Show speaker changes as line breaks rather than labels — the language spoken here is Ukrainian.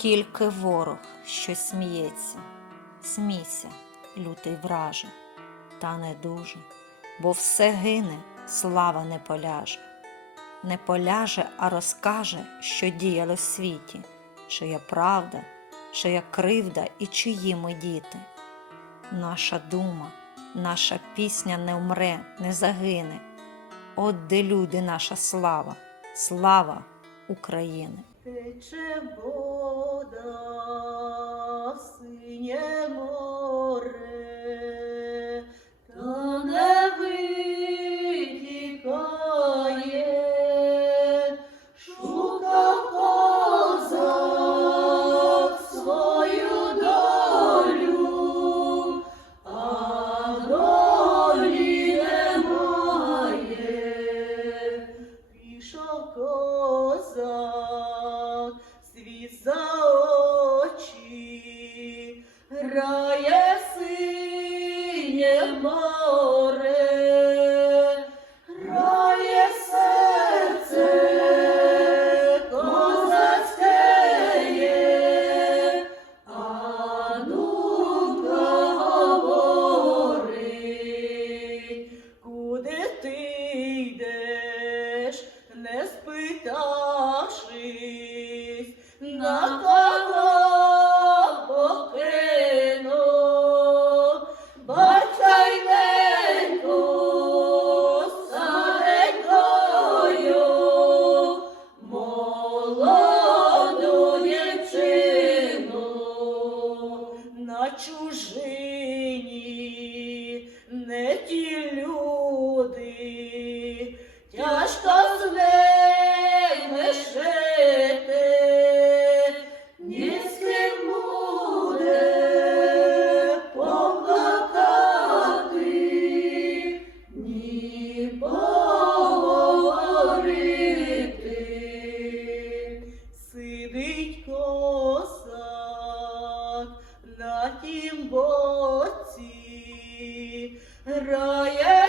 Тільки ворог, що сміється, смійся, лютий враже, та не дуже, бо все гине, слава не поляже. Не поляже, а розкаже, що діяло в світі, чия правда, чия кривда і чиї ми діти. Наша дума, наша пісня не вмре, не загине. От де люди наша слава, слава України.
Тече вода, синє море, та не витікає, шукав козак свою долю, а долі немає. Пішов козак, світ за очі, грає синє море, чужині, не ті люди, на тім боці, грає